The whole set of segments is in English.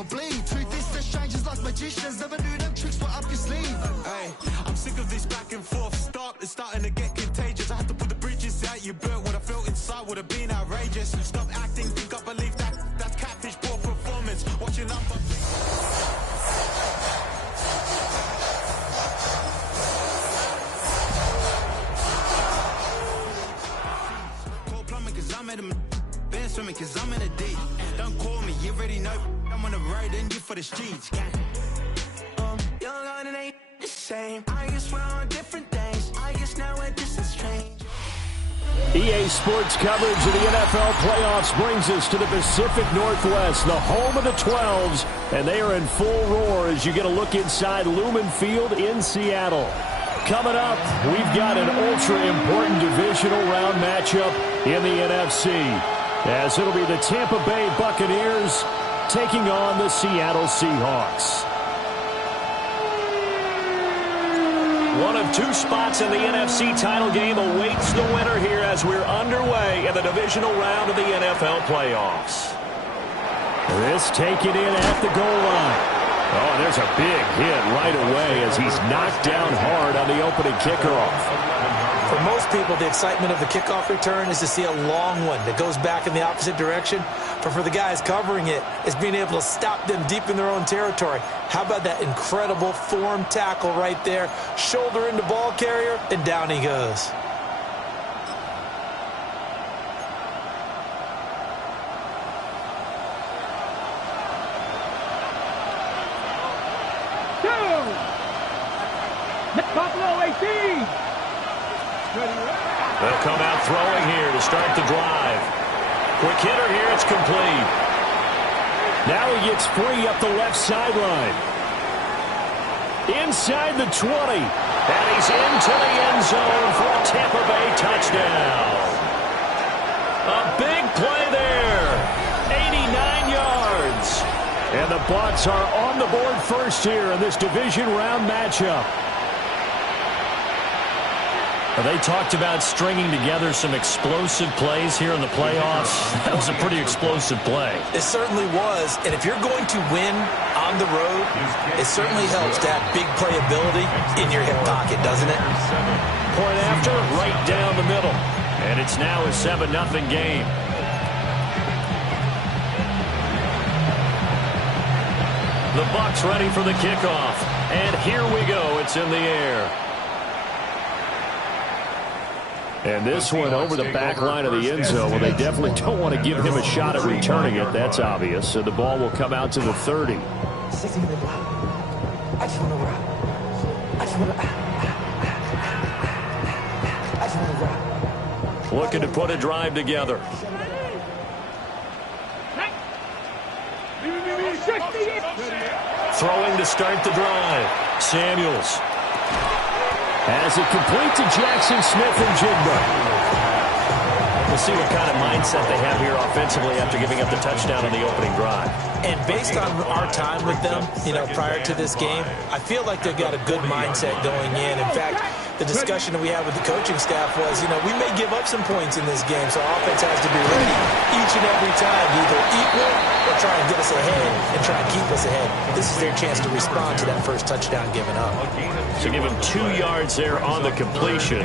never bleed. Truth is they're strangers like magicians, never knew them tricks were up your sleeve. Hey, I'm sick of this back and forth start. It's starting to get contagious. I had to put the bridges out you built. What I felt inside would have been outrageous. Stop acting, think I believe that's catfish, poor performance. Watching up. Call plumbing cause I'm at a been swimming cause I'm in a deep. Don't call me, you already know I'm on the road and you for the streets. Young on it ain't the same. I guess we're on different things. I guess now we're distant strange. EA Sports coverage of the NFL playoffs brings us to the Pacific Northwest, the home of the 12s, and they are in full roar as you get a look inside Lumen Field in Seattle. Coming up, we've got an ultra-important divisional round matchup in the NFC, as it'll be the Tampa Bay Buccaneers taking on the Seattle Seahawks. One of two spots in the NFC title game awaits the winner here as we're underway in the divisional round of the NFL playoffs. This taken in at the goal line. Oh, there's a big hit right away as he's knocked down hard on the opening kickoff. For most people, the excitement of the kickoff return is to see a long one that goes back in the opposite direction. But for the guys covering it, it's being able to stop them deep in their own territory. How about that incredible form tackle right there? Shoulder into ball carrier, and down he goes. Buffalo 18. They'll come out throwing here to start the drive. Quick hitter here, it's complete. Now he gets free up the left sideline. Inside the 20. And he's into the end zone for a Tampa Bay touchdown. A big play there. 89 yards. And the Bucs are on the board first here in this division round matchup. They talked about stringing together some explosive plays here in the playoffs. That was a pretty explosive play. It certainly was. And if you're going to win on the road, it certainly helps to have big playability in your hip pocket, doesn't it? Point after, right down the middle. And it's now a 7-0 game. The Bucs ready for the kickoff. And here we go. It's in the air. And this one over the back line of the end zone. Well, they definitely don't want to give him a shot at returning it. That's obvious. So the ball will come out to the 30. Looking to put a drive together. Throwing to start the drive. Samuels. As it complete to Jackson Smith-Njigba. We'll see what kind of mindset they have here offensively after giving up the touchdown on the opening drive. And based on our time with them, prior to this game, I feel like they've got a good mindset going in. In fact, the discussion that we had with the coaching staff was, we may give up some points in this game, so offense has to be ready each and every time to either equal or try and get us ahead and try and keep us ahead. This is their chance to respond to that first touchdown given up. So give him 2 yards there on the completion,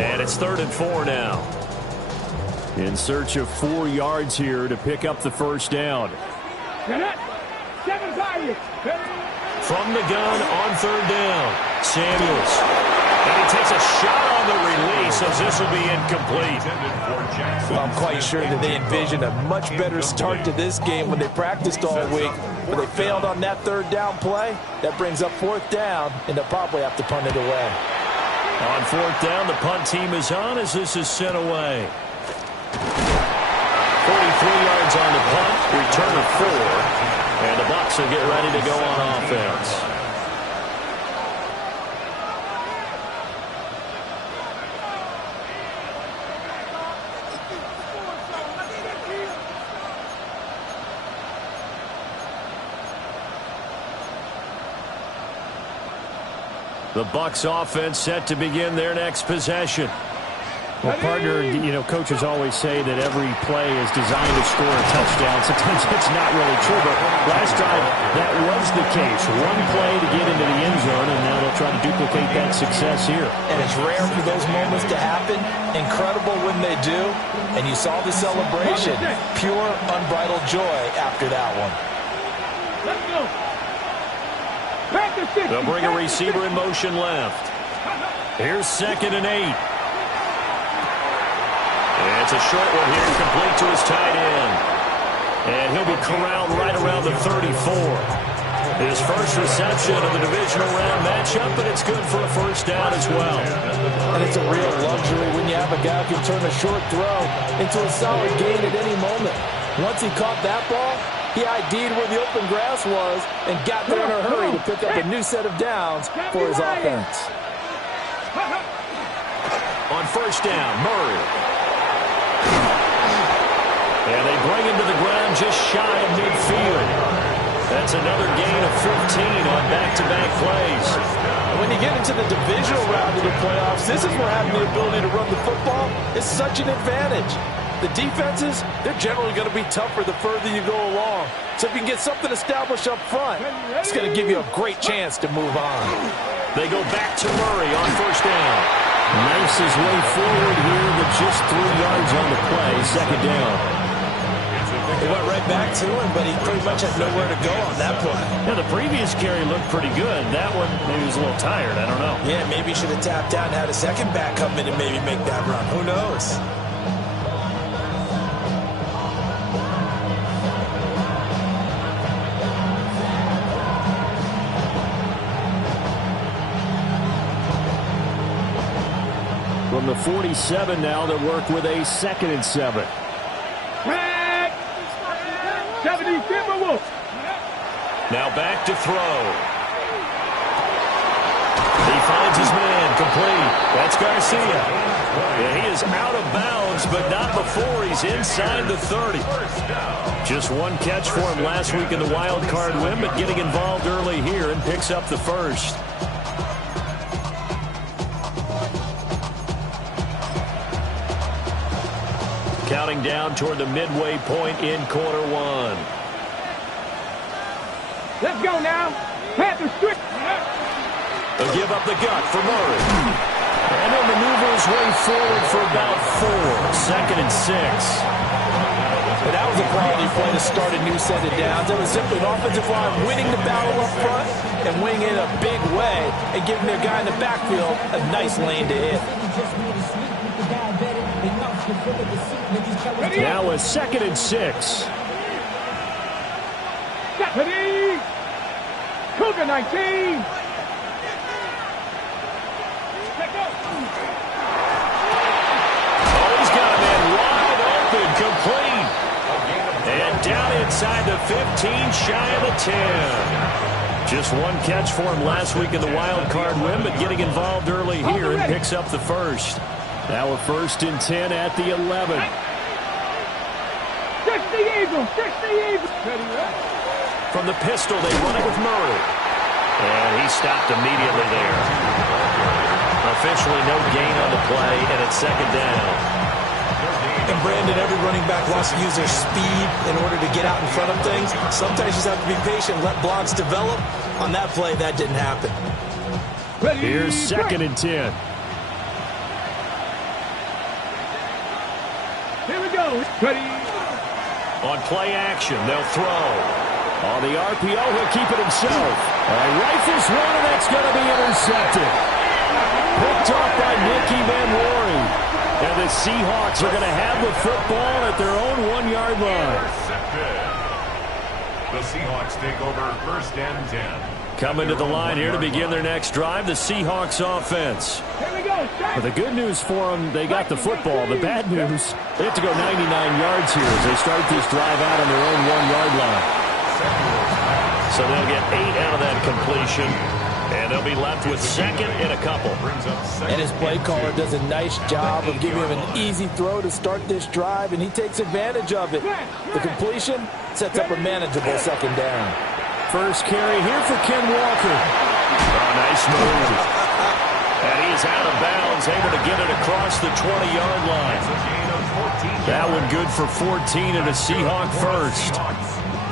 and it's 3rd and 4 now. In search of 4 yards here to pick up the first down. From the gun on 3rd down, Samuels. And he takes a shot on the release as this will be incomplete. Well, I'm quite sure that they envisioned a much better start to this game when they practiced all week. But they failed on that 3rd down play. That brings up 4th down, and they'll probably have to punt it away. On 4th down, the punt team is on as this is sent away. 43 yards on the punt, return of 4, and the Bucs will get ready to go on offense. The Bucs offense set to begin their next possession. Well, partner, coaches always say that every play is designed to score a touchdown. Sometimes it's not really true, but last drive, that was the case. One play to get into the end zone, and now they'll try to duplicate that success here. And it's rare for those moments to happen. Incredible when they do. And you saw the celebration. Pure, unbridled joy after that one. Let's go. They'll bring a receiver in motion left. Here's 2nd and 8. It's a short one here, complete to his tight end. And he'll be corralled right around the 34. His first reception of the divisional round matchup, but it's good for a first down as well. And it's a real luxury when you have a guy who can turn a short throw into a solid gain at any moment. Once he caught that ball, he ID'd where the open grass was and got there in a hurry to pick up a new set of downs for his offense. On first down, Murray. And they bring him to the ground just shy of midfield. That's another gain of 15 on back-to-back plays. When you get into the divisional round of the playoffs, this is where having the ability to run the football is such an advantage. The defenses, they're generally going to be tougher the further you go along. So if you can get something established up front, it's going to give you a great chance to move on. They go back to Murray on first down. Knifes his way forward here with just 3 yards on the play. 2nd down. He went right back to him, but he pretty much had nowhere to go on that play. Yeah, the previous carry looked pretty good. That one, maybe he was a little tired. I don't know. Yeah, maybe he should have tapped out and had a second back come in and maybe make that run. Who knows? From the 47 now, they work with a 2nd and 7. 70, now back to throw. He finds his man, complete. That's Garcia. Yeah, he is out of bounds, but not before he's inside the 30. Just one catch for him last week in the wild card win, but getting involved early here and picks up the first. Counting down toward the midway point in quarter one. Let's go now. Panthers strict. They'll give up the gut for Murray. And he'll maneuver his way forward for about 4. 2nd and 6. And that was a quality play to start a new set of downs. It was simply an offensive line winning the battle up front and winning it in a big way and giving their guy in the backfield a nice lane to hit. Now a 2nd and 6. Ready. Cougar 19. Oh, he's got a man wide open, complete. And down inside the 15, shy of the 10. Just one catch for him last week in the wild card win, but getting involved early here and picks up the first. Now a 1st and 10 at the 11. 60 Eagles, 60 Eagles. From the pistol, they run it with Murray. And he stopped immediately there. Officially no gain on the play, and it's 2nd down. And Brandon, every running back wants to use their speed in order to get out in front of things. Sometimes you just have to be patient, let blocks develop. On that play, that didn't happen. Here's 2nd and 10. Here we go. Ready. On play action, they'll throw. On the RPO, he'll keep it himself. Rifles one, and that's going to be intercepted. Picked off by Nicky Van Rory. And the Seahawks are going to have the football at their own 1-yard line. The Seahawks take over 1st and 10. Coming to the line here to begin their next drive, the Seahawks offense. Here we go. But the good news for them, they got the football. The bad news, they have to go 99 yards here as they start this drive out on their own 1-yard line. So they'll get 8 out of that completion, and they'll be left with 2nd and a couple. And his play caller does a nice job of giving him an easy throw to start this drive, and he takes advantage of it. The completion sets up a manageable 2nd down. First carry here for Ken Walker. Oh, nice move. And he is is out of bounds, able to get it across the 20-yard line. That one good for 14 and a Seahawk first.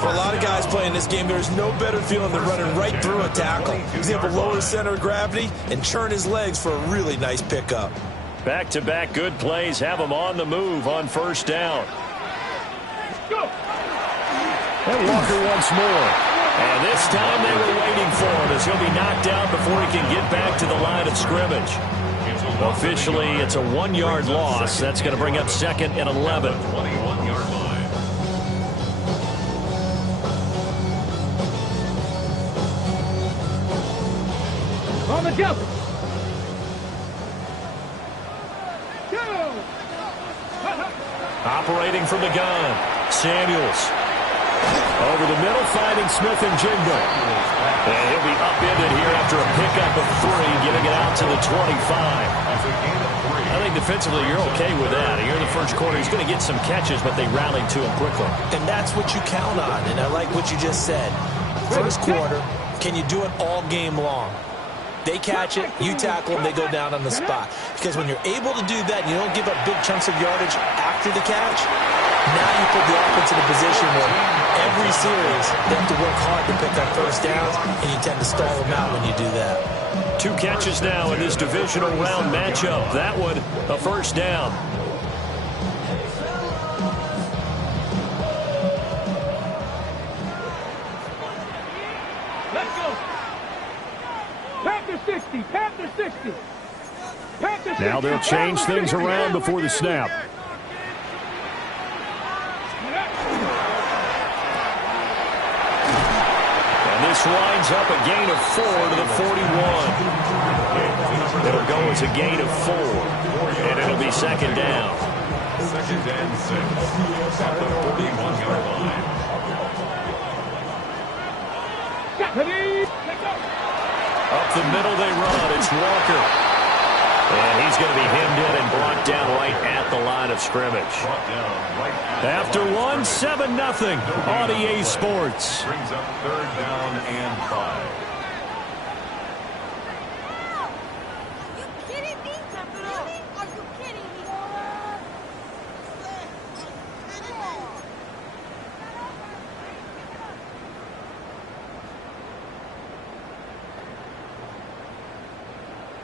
For a lot of guys playing this game, there's no better feeling than running right through a tackle. He's able to lower his center of gravity and churn his legs for a really nice pickup. Back-to-back good plays have him on the move on first down. And Walker once more. And this time they were waiting for him as he'll be knocked out before he can get back to the line of scrimmage. Officially, it's a 1-yard loss. That's going to bring up second and 11. 21-yard line. On the jump. Operating from the gun, Samuels. Over the middle, finding Smith and Jigba. And he'll be upended here after a pickup of 3, getting it out to the 25. I think defensively you're okay with that. Here in the first quarter, he's going to get some catches, but they rallied to him quickly. And that's what you count on, and I like what you just said. First quarter, can you do it all game long? They catch it, you tackle them, they go down on the spot. Because when you're able to do that and you don't give up big chunks of yardage after the catch, now you put the offense in a position where every series they have to work hard to pick up first downs, and you tend to stall them out when you do that. 2 catches now in this divisional round matchup. That one, a first down. Let's go. Panther 60. Panther 60. Panther 60. Now they'll change things around before the snap. And this lines up a gain of 4 to the 41. It'll go as a gain of 4, and it'll be second down. Second and 6 at the 41-yard line. Up the middle they run. It's Walker. And he's going to be hemmed in and brought down right at the line of scrimmage. After one, 7-0 on EA Sports. Brings up third down and 5. You kidding me? Really? Are you kidding me?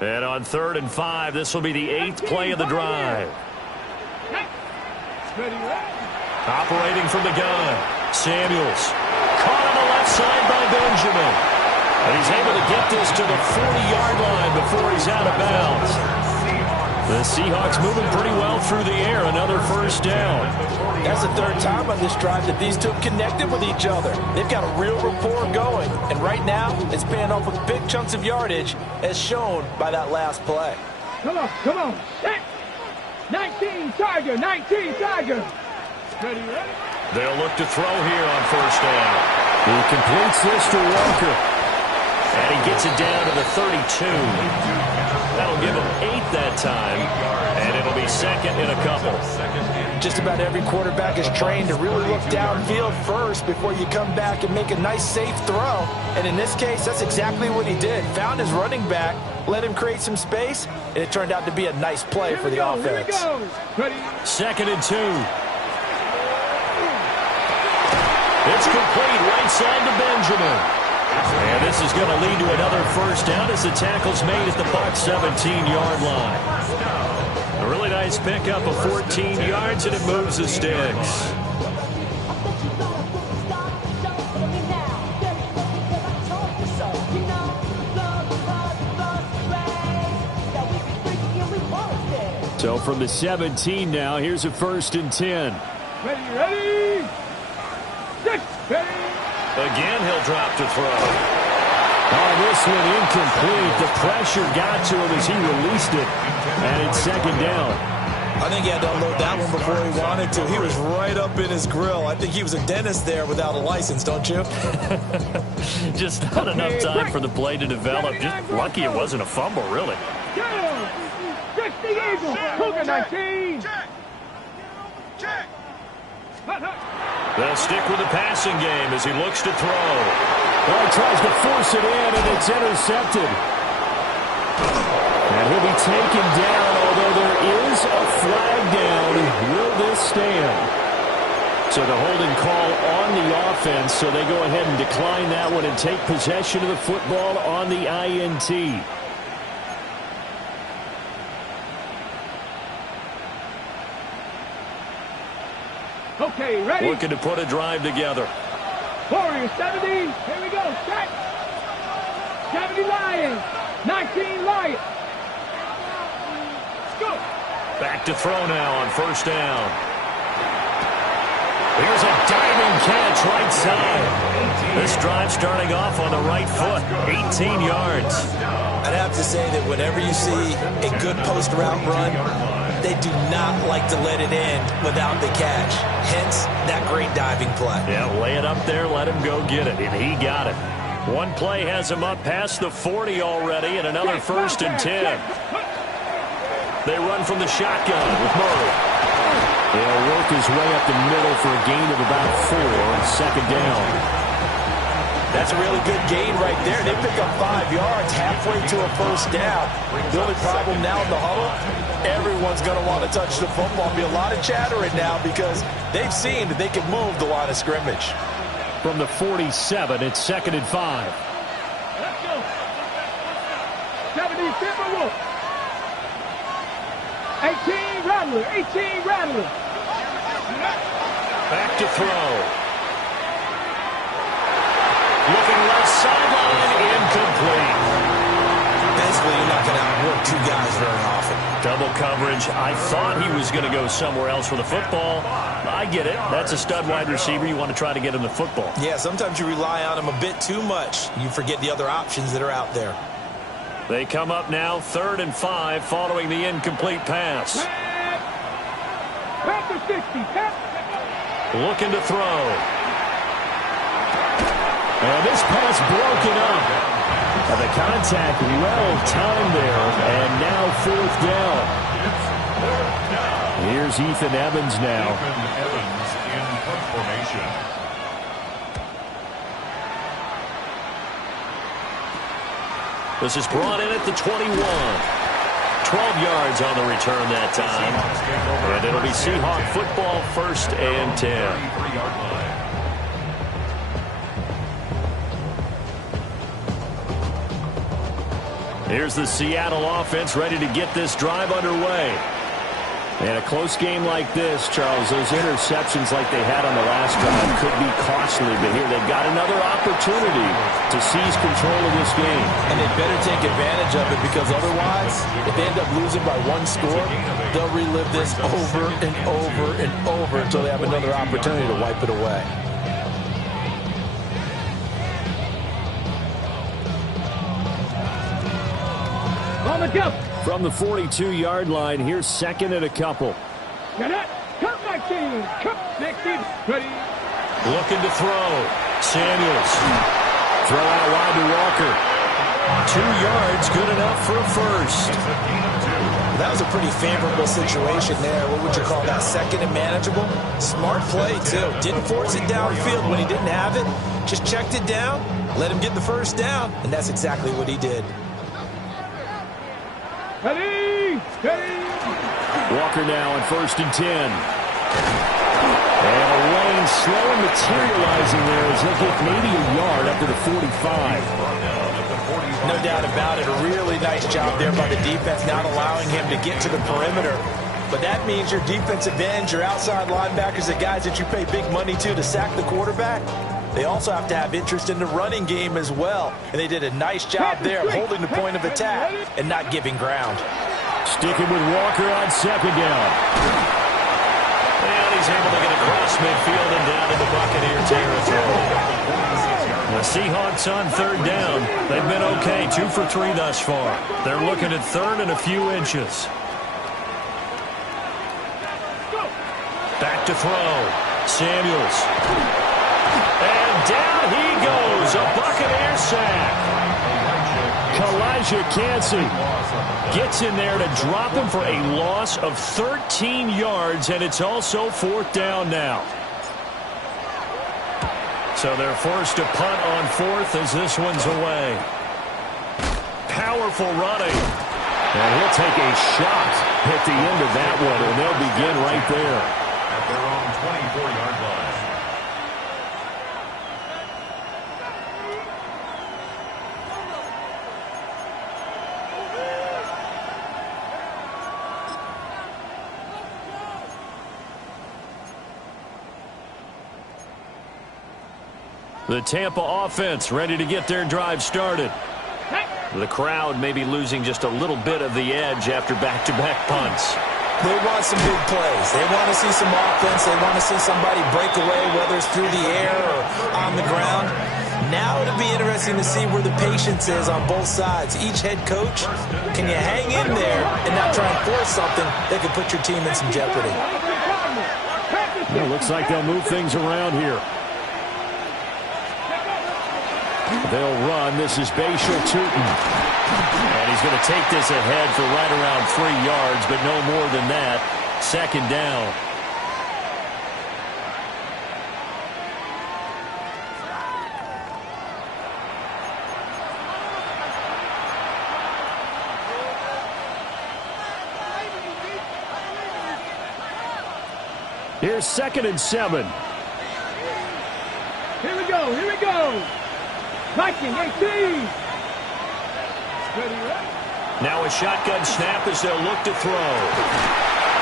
And on 3rd and 5, this will be the 8th play of the drive. Operating from the gun, Samuels. Caught on the left side by Benjamin. And he's able to get this to the 40-yard line before he's out of bounds. The Seahawks moving pretty well through the air. Another first down. That's the 3rd time on this drive that these two have connected with each other. They've got a real rapport going. And right now, it's paying off with big chunks of yardage, as shown by that last play. Come on, come on. 19 Tiger, 19 Tiger. Ready, ready? They'll look to throw here on first down. He completes this to Walker. And he gets it down to the 32. That'll give him 8 that time. And it'll be second and a couple. Just about every quarterback is trained to really look downfield first before you come back and make a nice, safe throw. And in this case, that's exactly what he did. Found his running back, let him create some space, and it turned out to be a nice play for the offense. Ready? 2nd and 2. It's complete right side to Benjamin. And this is going to lead to another first down as the tackle's made at the Bucs 17-yard line. A really nice pickup of 14 yards, and it moves the sticks. So from the 17 now, here's a 1st and 10. Ready, ready? 6, ready? Again, he'll drop to throw. Oh, this one incomplete. The pressure got to him as he released it. And it's 2nd down. I think he had to unload that one before he wanted to. He was right up in his grill. I think he was a dentist there without a license, don't you? Just not enough time for the play to develop. Just lucky it wasn't a fumble, really. Check the Eagle. Cougar 19. Check. They'll stick with the passing game as he looks to throw. Well, he tries to force it in, and it's intercepted. And he'll be taken down, although there is a flag down. Will this stand? So the holding call on the offense, so they go ahead and decline that one and take possession of the football on the INT. Okay, ready? Looking to put a drive together. Warriors, 70. Here we go. Set. 70 Lions. 19 Lions. Let's go. Back to throw now on first down. Here's a diving catch right side. This drive starting off on the right foot. 18 yards. I'd have to say that whenever you see a good post route run, they do not like to let it end without the catch. Hence, that great diving play. Yeah, lay it up there, let him go get it, and he got it. One play has him up past the 40 already, and another 1st and 10. They run from the shotgun with Murray. They'll work his way up the middle for a gain of about 4 on 2nd down. That's a really good gain right there. They pick up 5 yards halfway to a 1st down. The only problem now in the huddle, everyone's going to want to touch the football. There'll be a lot of chattering now because they've seen that they can move the line of scrimmage. From the 47, it's 2nd and 5. Let's go. 70 Timberwolves. 18 Rattler. 18 Rattler. Back to throw. Looking left sideline, incomplete. Basically, you're not going to outwork 2 guys very often. Double coverage. I thought he was going to go somewhere else for the football. I get it. That's a stud wide receiver. You want to try to get him the football. Yeah, sometimes you rely on him a bit too much. You forget the other options that are out there. They come up now 3rd and 5 following the incomplete pass. Back to 60. Looking to throw. And this pass broken up. And the contact well timed there. And now 4th down. Here's Ethan Evans now. Ethan Evans in punt formation. This is brought in at the 21. 12 yards on the return that time. And it'll be Seahawk football 1st and 10. Here's the Seattle offense ready to get this drive underway. And a close game like this, Charles, those interceptions like they had on the last drive could be costly. But here they've got another opportunity to seize control of this game. And they better take advantage of it because otherwise, if they end up losing by 1 score, they'll relive this over and over and over until they have another opportunity to wipe it away. On the jump. From the 42-yard line, here's 2nd and a couple. Got it. Cup 19. Cup 16. Ready. Looking to throw. Samuels. Throw out wide to Walker. 2 yards, good enough for a 1st. That was a pretty favorable situation there. What would you call that? 2nd and manageable? Smart play, too. Didn't force it downfield when he didn't have it. Just checked it down, let him get the 1st down, and that's exactly what he did. Ready. Ready. Walker now on 1st and 10. And a lane slow materializing there as he'll get maybe a yard up to the 45. No doubt about it. A really nice job there by the defense, not allowing him to get to the perimeter. But that means your defensive ends, your outside linebackers, the guys that you pay big money to sack the quarterback, they also have to have interest in the running game as well. And they did a nice job there of holding the point of attack and not giving ground. Sticking with Walker on 2nd down. And he's able to get across midfield and down into Buccaneer territory. The Seahawks on 3rd down. They've been okay, 2 for 3 thus far. They're looking at 3rd and a few inches. Back to throw. Samuels. And down he goes. A Buccaneer sack. Kalijah Kancey gets in there to drop him for a loss of 13 yards, and it's also 4th down now. So they're forced to punt on 4th as this one's away. Powerful running. And he'll take a shot at the end of that one, and they'll begin right there. At their own 24-yard line. The Tampa offense ready to get their drive started. The crowd may be losing just a little bit of the edge after back-to-back punts. They want some big plays. They want to see some offense. They want to see somebody break away, whether it's through the air or on the ground. Now it'll be interesting to see where the patience is on both sides. Each head coach, can you hang in there and not try and force something that could put your team in some jeopardy? Well, looks like they'll move things around here. They'll run. This is Bashal Tootin. And he's going to take this ahead for right around 3 yards, but no more than that. Second down. Here's 2nd and 7. Here we go. Here we go. Viking 18. Now a shotgun snap as they'll look to throw.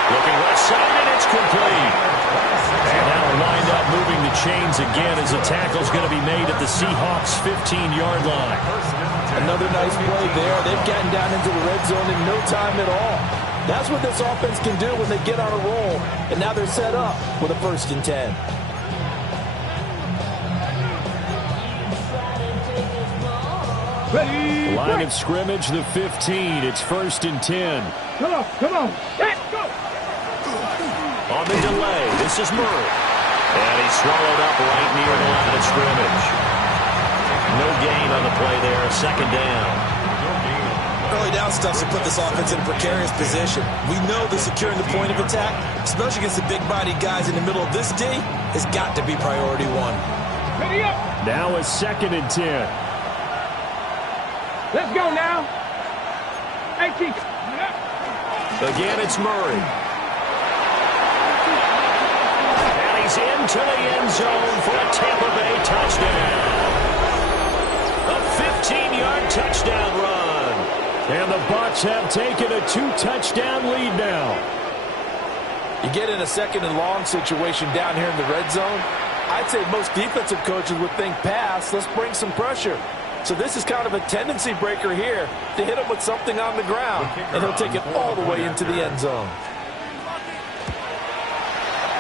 Looking left side, and it's complete. And now lined up moving the chains again as a tackle's going to be made at the Seahawks' 15-yard line. Another nice play there. They've gotten down into the red zone in no time at all. That's what this offense can do when they get on a roll. And now they're set up with a 1st and 10. Ready. Line of scrimmage, the 15. It's 1st and 10. Come on, come on. Let's go. On the delay, this is Murray. And he's swallowed up right near the line of scrimmage. No gain on the play there, 2nd down. Early down stuff to put this offense in a precarious position. We know that securing the point of attack, especially against the big-bodied guys in the middle of this D, has got to be priority 1. Ready up. Now a 2nd and 10. Let's go now. 18. Again, it's Murray. And he's into the end zone for a Tampa Bay touchdown. A 15-yard touchdown run. And the Bucs have taken a 2-touchdown lead now. You get in a 2nd and long situation down here in the red zone, I'd say most defensive coaches would think pass. Let's bring some pressure. So this is kind of a tendency breaker here to hit him with something on the ground, and he'll take it all the way into the end zone.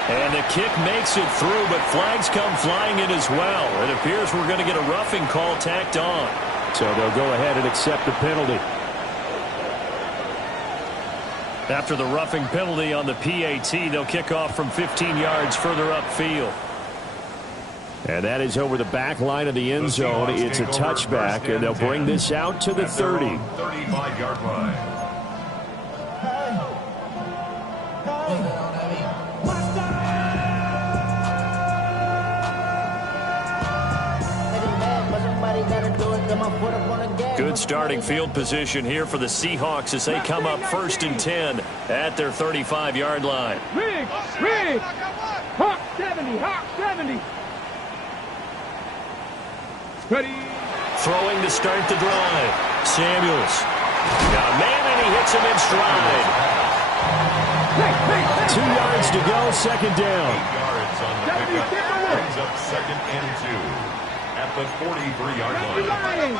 And the kick makes it through, but flags come flying in as well. It appears we're going to get a roughing call tacked on. So they'll go ahead and accept the penalty. After the roughing penalty on the PAT, they'll kick off from 15 yards further upfield. And that is over the back line of the end zone. It's a touchback, and they'll bring this out to the 30. 35-yard line. Good starting field position here for the Seahawks as they come up 1st and 10 at their 35-yard line. Rig. Hawk 70. Hawk 70. Ready. Throwing to start the drive. Samuels. Got a man, and he hits him in stride. 2 yards to go, 2nd down. 8 yards on the pickup. Brings up 2nd and 2 at the 43-yard line.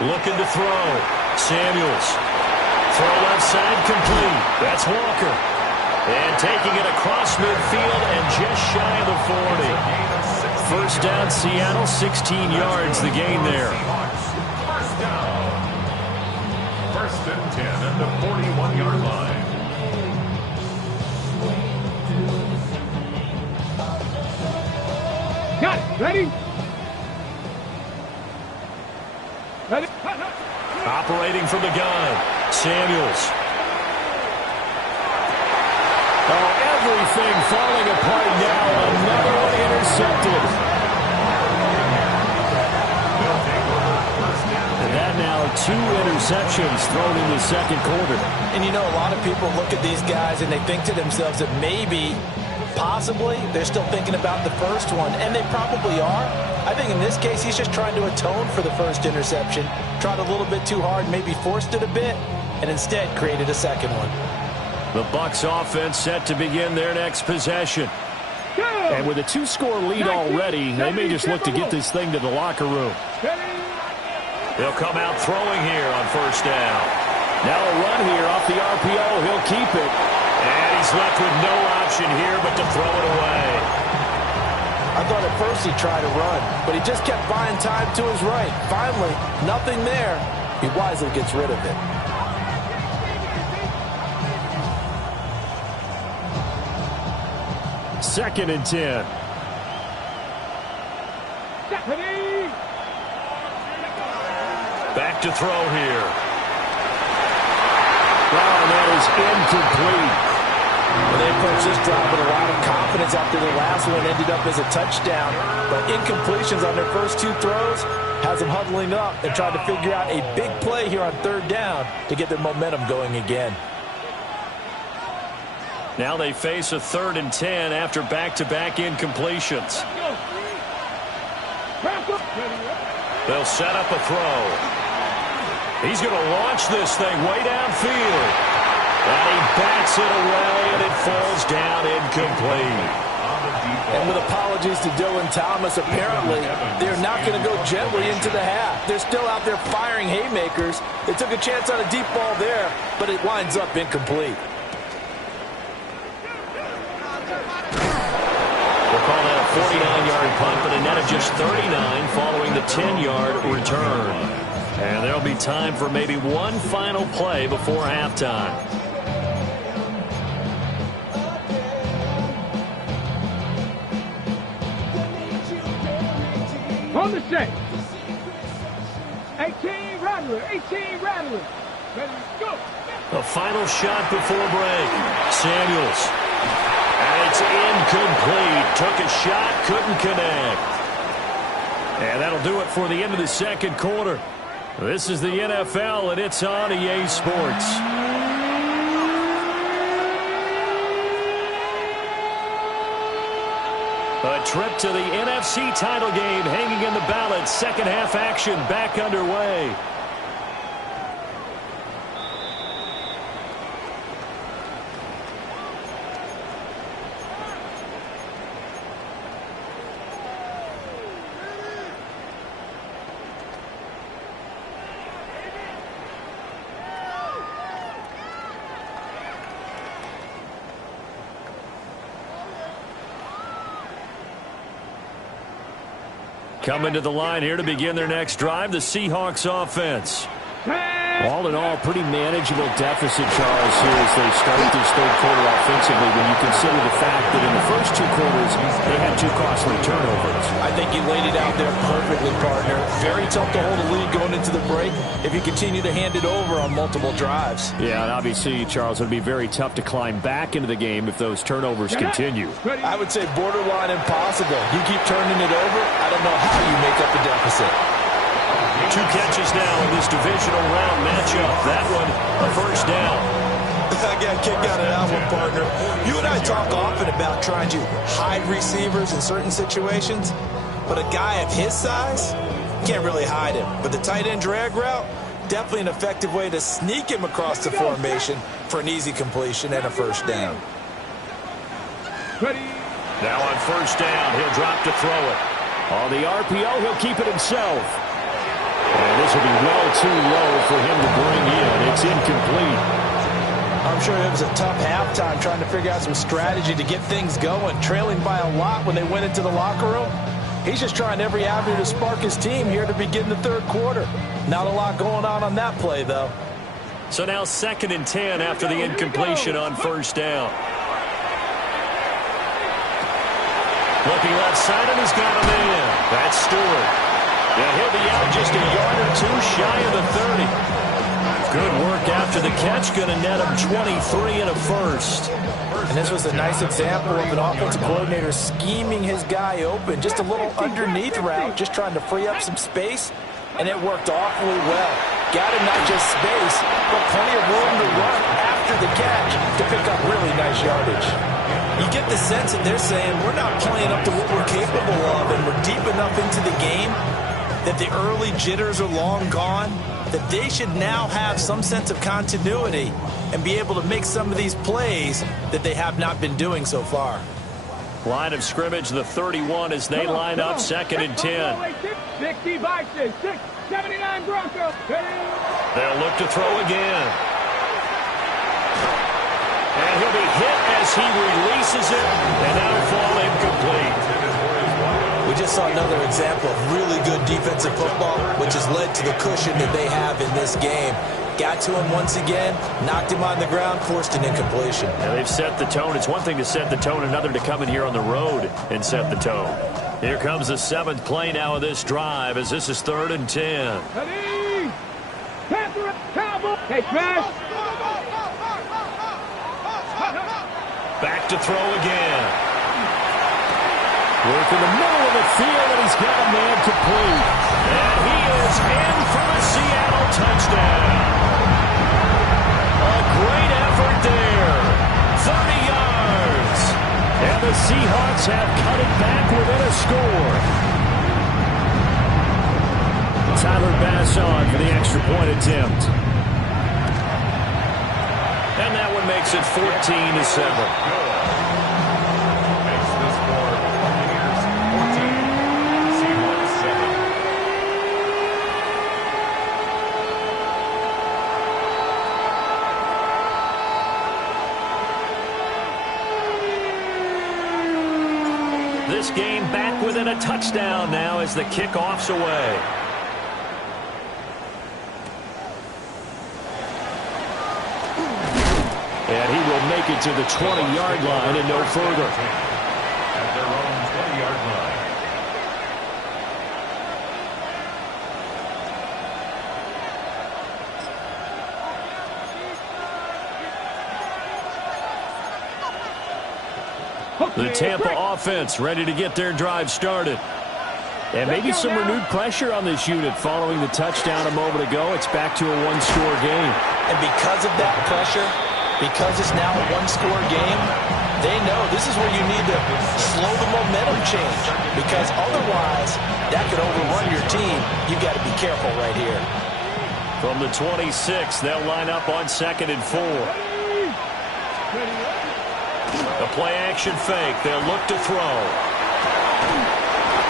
Looking to throw. Samuels. Throw left side complete. That's Walker. And taking it across midfield and just shy of the 40. 1st down, Seattle, 16 yards, the gain there. 1st down. 1st and 10 at the 41-yard line. Got it. Ready? Ready? Operating from the gun. Samuels. Oh, everything falling apart now. Another one intercepted. 2 interceptions thrown in the second quarter. And you know, a lot of people look at these guys and they think to themselves that maybe, possibly, they're still thinking about the first one, and they probably are. I think in this case, he's just trying to atone for the first interception, tried a little bit too hard, maybe forced it a bit, and instead created a second one. The Bucs offense set to begin their next possession. And with a 2-score lead already, they may just look to get this thing to the locker room. They'll come out throwing here on first down. Now a run here off the RPO. He'll keep it. And he's left with no option here but to throw it away. I thought at first he'd try to run, but he just kept buying time to his right. Finally, nothing there. He wisely gets rid of it. Second and 10. Back to throw here. Well, and that is incomplete. Well, they approached this drive with a lot of confidence after the last one ended up as a touchdown. But incompletions on their first 2 throws has them huddling up and trying to figure out a big play here on third down to get their momentum going again. Now they face a 3rd and 10 after back-to-back incompletions. They'll set up a throw. He's going to launch this thing way downfield. And he bats it away, and it falls down incomplete. And with apologies to Dylan Thomas, apparently they're not going to go gently into the half. They're still out there firing haymakers. They took a chance on a deep ball there, but it winds up incomplete. We'll call that a 49-yard punt, but a net of just 39 following the 10-yard return. And there'll be time for maybe one final play before halftime. On the set. 18 Rattler. 18 Rattler. Ready to go. A final shot before break. Samuels. And it's incomplete. Took a shot, couldn't connect. And that'll do it for the end of the second quarter. This is the NFL, and it's on EA Sports. A trip to the NFC title game hanging in the balance. Second half action back underway. Coming to the line here to begin their next drive, the Seahawks offense. All in all, pretty manageable deficit, Charles, here as they start this third quarter offensively when you consider the fact that in the first 2 quarters they had 2 costly turnovers. I think you laid it out there perfectly, partner. Very tough to hold a lead going into the break if you continue to hand it over on multiple drives. Yeah, and obviously, Charles, it would be very tough to climb back into the game if those turnovers continue. I would say borderline impossible. You keep turning it over, I don't know how you make up the deficit. 2 catches now in this divisional round matchup. That one, a first down. I got a kick out of that one, partner. You and I talk often about trying to hide receivers in certain situations, but a guy of his size, can't really hide him. But the tight end drag route, definitely an effective way to sneak him across the formation for an easy completion and a first down. Now on first down, he'll drop to throw it. On the RPO, he'll keep it himself. And this will be well too low for him to bring in. It's incomplete. I'm sure it was a tough halftime trying to figure out some strategy to get things going. Trailing by a lot when they went into the locker room. He's just trying every avenue to spark his team here to begin the third quarter. Not a lot going on that play, though. So now 2nd and 10 after the incompletion on first down. Looking left side, and he's got him in. That's Stewart. And he'll be out just a yard or 2 shy of the 30. Good work after the catch. Going to net him 23 and a first. And this was a nice example of an offensive coordinator scheming his guy open. Just a little underneath route, just trying to free up some space, and it worked awfully well. got him not just space, but plenty of room to run after the catch to pick up really nice yardage. You get the sense that they're saying we're not playing up to what we're capable of, and we're deep enough into the game that the early jitters are long gone, that they should now have some sense of continuity and be able to make some of these plays that they have not been doing so far. Line of scrimmage, the 31 as they line up, 2nd and 10. 60 boxes, 79 Broncos. They'll look to throw again. And he'll be hit as he releases it, and that'll fall incomplete. We just saw another example of really good defensive football, which has led to the cushion that they have in this game. Got to him once again, knocked him on the ground, forced an incompletion. Yeah, they've set the tone. It's one thing to set the tone, another to come in here on the road and set the tone. Here comes the 7th play now of this drive as this is 3rd and 10. Ready? Cowboy. Hey, Smash. Back to throw again. Work in the middle of the field, and he's got a man complete. And he is in for the Seattle touchdown. A great effort there. 30 yards. And the Seahawks have cut it back within a score. Tyler Bass on for the extra point attempt. And that one makes it 14-7. This game back within a touchdown now as the kickoff's away. And he will make it to the 20-yard line and no further. At their own 20-yard line. The Tampa offense ready to get their drive started. And maybe some renewed pressure on this unit following the touchdown a moment ago. It's back to a one-score game. And because of that pressure, because it's now a one-score game, they know this is where you need to slow the momentum change. Because otherwise, that could overrun your team. You've got to be careful right here. From the 26, they'll line up on 2nd and 4. The play-action fake. They'll look to throw.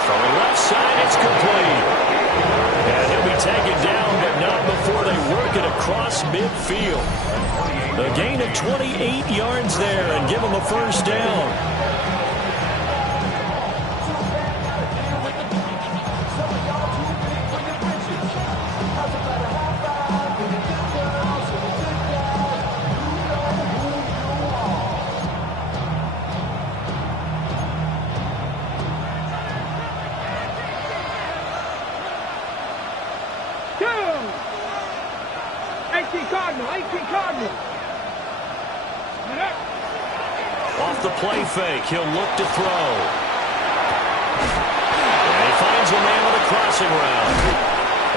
From the left side, it's complete. And he'll be taken down, but not before they work it across midfield. A gain of 28 yards there and give them a first down. Off the play fake, he'll look to throw. And he finds a man with a crossing route.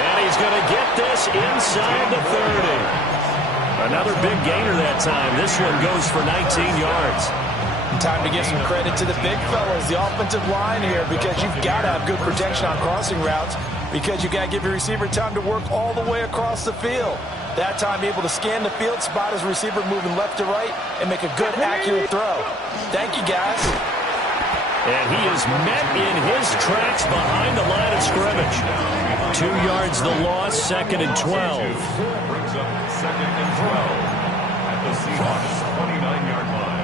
And he's going to get this inside the 30. Another big gainer that time. This one goes for 19 yards. Time to give some credit to the big fellas, the offensive line here, because you've got to have good protection on crossing routes, because you've got to give your receiver time to work all the way across the field. That time able to scan the field, spot his receiver moving left to right, and make a good, accurate throw. Thank you, guys. And he is met in his tracks behind the line of scrimmage. 2 yards the loss, 2nd and 12. Brings up 2nd and 12 at the Seahawks 29-yard line.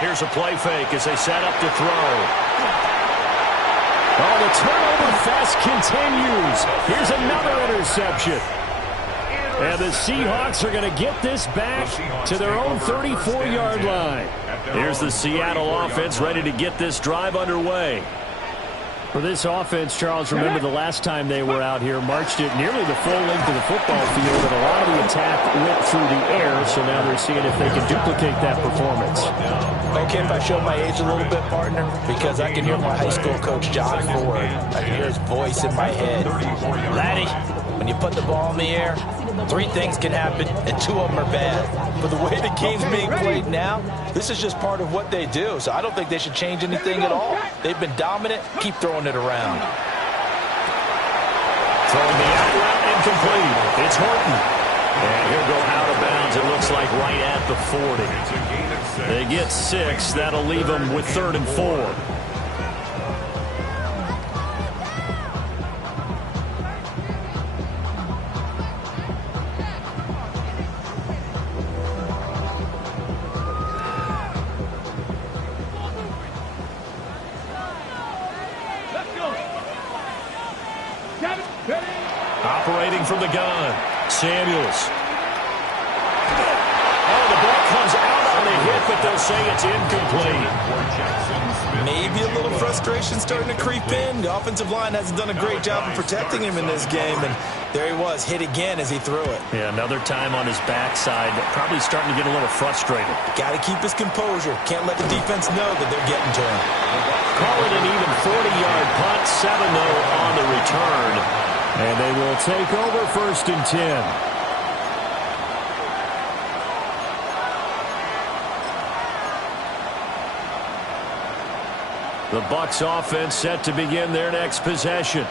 Here's a play fake as they set up to throw. Oh, the turnover fest continues. Here's another interception. And the Seahawks are going to get this back to their own 34-yard line. Here's the Seattle offense ready to get this drive underway. For this offense, Charles, remember the last time they were out here, marched it nearly the full length of the football field, and a lot of the attack went through the air, so now they're seeing if they can duplicate that performance. Okay, if I show my age a little bit, partner, because I can hear my high school coach, John Ford. I can hear his voice in my head. Laddie, when you put the ball in the air, 3 things can happen, and 2 of them are bad. But the way the game's being played now, this is just part of what they do. So I don't think they should change anything at all. They've been dominant. Keep throwing it around. Throwing the out route incomplete. It's Horton. And he'll go out of bounds, it looks like, right at the 40. They get 6. That'll leave them with 3rd and 4. Operating from the gun, Samuels. Oh, the ball comes out on the hit, but they'll say it's incomplete. Maybe a little frustration starting to creep in. The offensive line hasn't done a great job of protecting him in this game, and there he was, hit again as he threw it. Yeah, another time on his backside, probably starting to get a little frustrated. Got to keep his composure. Can't let the defense know that they're getting to him. Call it an even 40-yard punt, 7-0 on the return. And they will take over 1st and 10. The Bucs offense set to begin their next possession.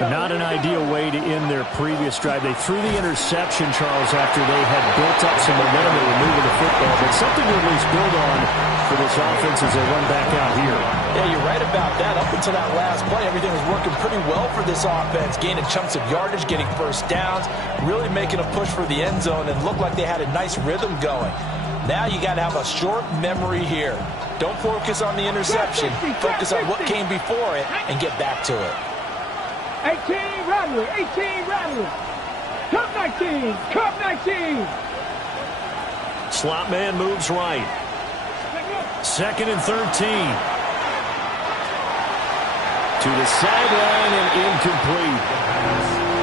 Not an ideal way to end their previous drive. They threw the interception, Charles, after they had built up some momentum. They were moving the football, but something to at least build on for this offense as they run back out here. Yeah, you're right about that. Up until that last play, everything was working pretty well for this offense, gaining chunks of yardage, getting first downs, really making a push for the end zone, and looked like they had a nice rhythm going. Now you got to have a short memory here. Don't focus on the interception. Focus on what came before it and get back to it. 18 Rattler, 18 Rattler. Cup 19, Cup 19. Slot man moves right. 2nd and 13. To the sideline and incomplete.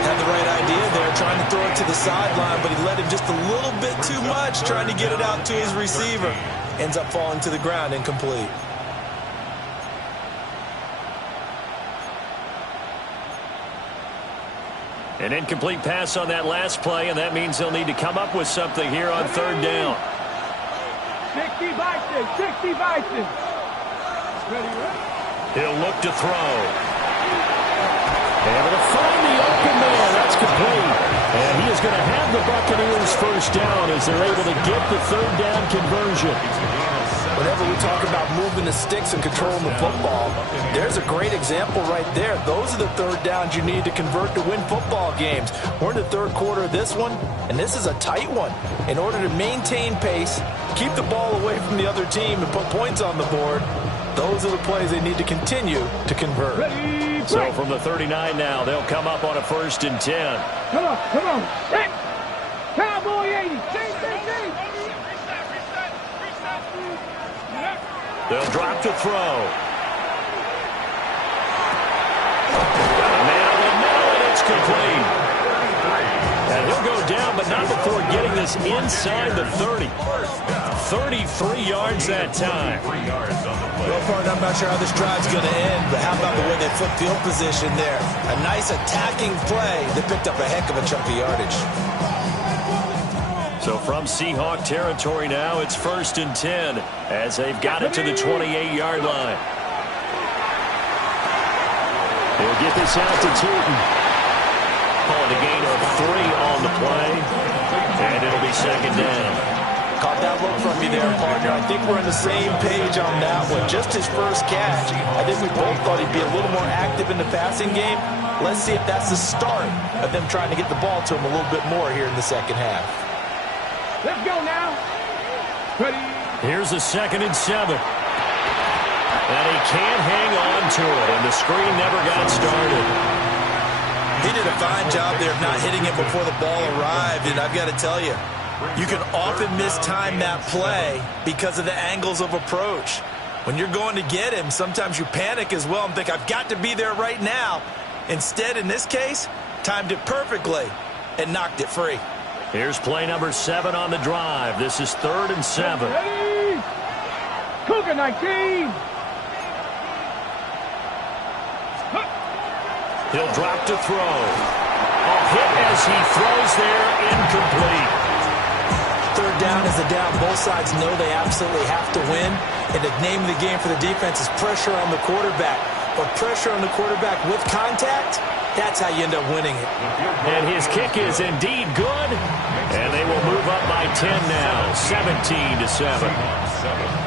Had the right idea there, trying to throw it to the sideline, but he led him just a little bit too much, trying to get it out to his receiver. Ends up falling to the ground, incomplete. An incomplete pass on that last play, and that means they'll need to come up with something here on 3rd down. 60 Bison, 60 Bison. He'll look to throw. Able to find the open man. That's complete. And he is going to have the Buccaneers 1st down as they're able to get the 3rd down conversion. Whenever we talk about moving the sticks and controlling the football, there's a great example right there. Those are the 3rd downs you need to convert to win football games. We're in the 3rd quarter of this one, and this is a tight one. In order to maintain pace, keep the ball away from the other team, and put points on the board, those are the plays they need to continue to convert. So from the 39 now, they'll come up on a 1st and 10. Come on. Set. Cowboy 80. They'll drop to throw. Got a man in the middle, and it's complete. And he'll go down, but not before getting this inside the 30. 33 yards that time. Well, partner, I'm not sure how this drive's going to end, but how about the way they flip field position there? A nice attacking play that picked up a heck of a chunk of yardage. So from Seahawk territory now, it's 1st and 10 as they've got it to the 28-yard line. They'll get this out to Tootin. Calling a gain of 3 on the play, and it'll be 2nd down. Caught that look from you there, partner. I think we're on the same page on that one. Just his first catch. I think we both thought he'd be a little more active in the passing game. Let's see if that's the start of them trying to get the ball to him a little bit more here in the second half. Let's go now. Ready. Here's a 2nd and 7. And he can't hang on to it, and the screen never got started. He did a fine job there of not hitting it before the ball arrived, and I've got to tell you, you can often mistime that play because of the angles of approach. When you're going to get him, sometimes you panic as well and think, I've got to be there right now. Instead, in this case, timed it perfectly and knocked it free. Here's play number 7 on the drive. This is 3rd and 7. Ready? Cougar 19. He'll drop to throw. A hit as he throws there, incomplete. 3rd down is a down. Both sides know they absolutely have to win. And the name of the game for the defense is pressure on the quarterback. But pressure on the quarterback with contact, that's how you end up winning it. And his kick is indeed good. And they will move up by 10 now, 17-7.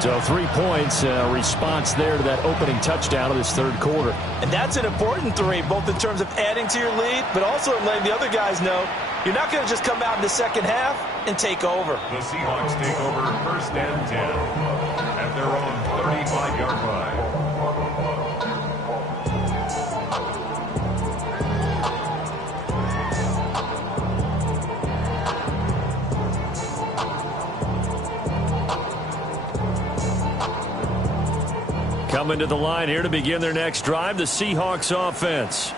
So 3 points, response there to that opening touchdown of this 3rd quarter. And that's an important 3, both in terms of adding to your lead, but also letting the other guys know you're not going to just come out in the second half and take over. The Seahawks take over 1st and 10 at their own 35-yard line. Coming to the line here to begin their next drive, the Seahawks offense.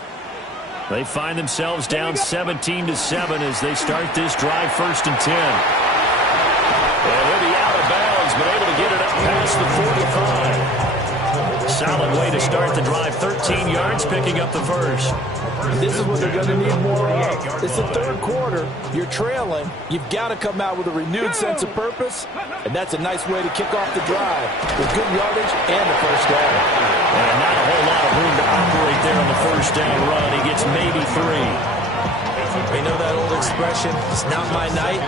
They find themselves down 17-7 as they start this drive, 1st and 10. And he'll be out of bounds, but able to get it up past the 45. Solid way to start the drive, 13 yards, picking up the 1st. This is what they're going to need more of. It's the 3rd quarter. You're trailing. You've got to come out with a renewed sense of purpose, and that's a nice way to kick off the drive with good yardage and the 1st down. And not a whole lot of room to operate there on the 1st down run. He gets maybe 3. You know that old expression, it's not my night?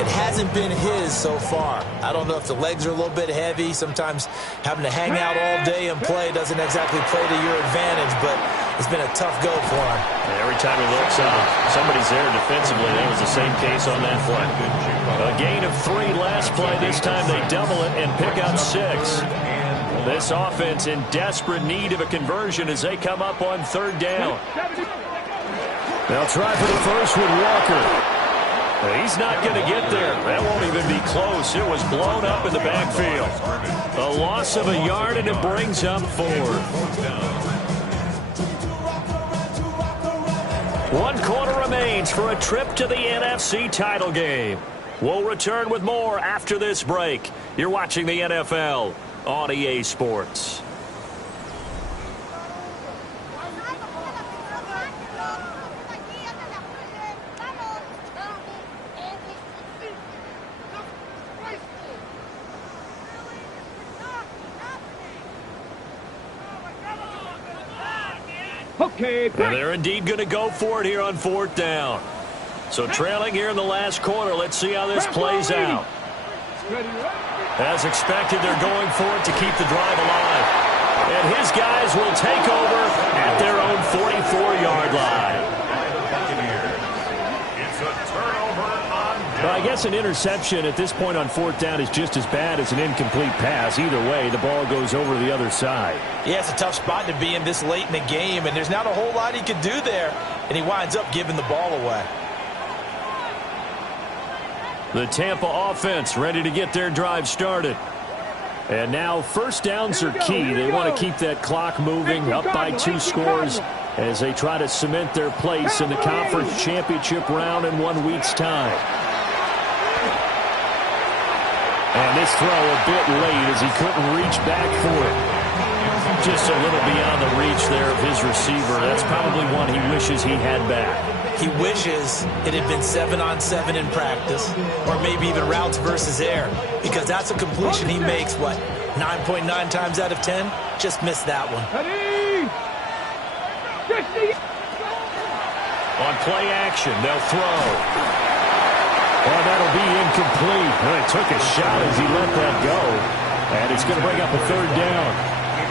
It hasn't been his so far. I don't know if the legs are a little bit heavy. Sometimes having to hang out all day and play doesn't exactly play to your advantage, but it's been a tough go for him. And every time he looks up, somebody's there defensively. That was the same case on that play. A gain of 3 last play. This time they double it and pick up 6. This offense in desperate need of a conversion as they come up on 3rd down. They'll try for the first with Walker. He's not going to get there. That won't even be close. It was blown up in the backfield. A loss of a yard, and it brings up 4. 1 quarter remains for a trip to the NFC title game. We'll return with more after this break. You're watching the NFL on EA Sports. Okay, and they're indeed going to go for it here on 4th down. So trailing here in the last quarter. Let's see how this plays out. As expected, they're going for it to keep the drive alive. And his guys will take over at their own 44-yard line. It's a turnover on down. Well, I guess an interception at this point on 4th down is just as bad as an incomplete pass. Either way, the ball goes over the other side. Yeah, it's a tough spot to be in this late in the game, and there's not a whole lot he could do there, and he winds up giving the ball away. The Tampa offense ready to get their drive started. And now 1st downs are key. They want to keep that clock moving, up by 2 scores as they try to cement their place in the conference championship round in 1 week's time. And this throw a bit late as he couldn't reach back for it. Just a little beyond the reach there of his receiver. That's probably one he wishes he had back. He wishes it had been 7-on-7 in practice, or maybe even routes versus air, because that's a completion he makes, 9.9 times out of 10? Just missed that one. On play action, they'll throw. Well, that'll be incomplete. Well, he took a shot as he let that go, and it's going to bring up a 3rd down.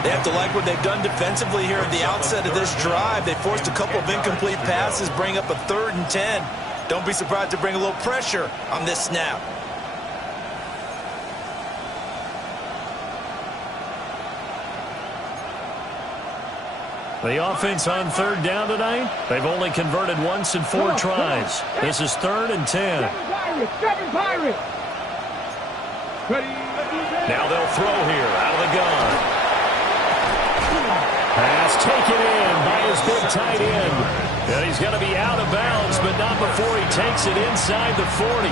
They have to like what they've done defensively here at the outset of this drive. They forced a couple of incomplete passes, bring up a 3rd and 10. Don't be surprised to bring a little pressure on this snap. The offense on 3rd down tonight, they've only converted once in 4 tries. This is 3rd and 10. Seven Pirates. Ready? Now they'll throw here out of the gun. Pass taken in by his big tight end. And he's going to be out of bounds, but not before he takes it inside the 40.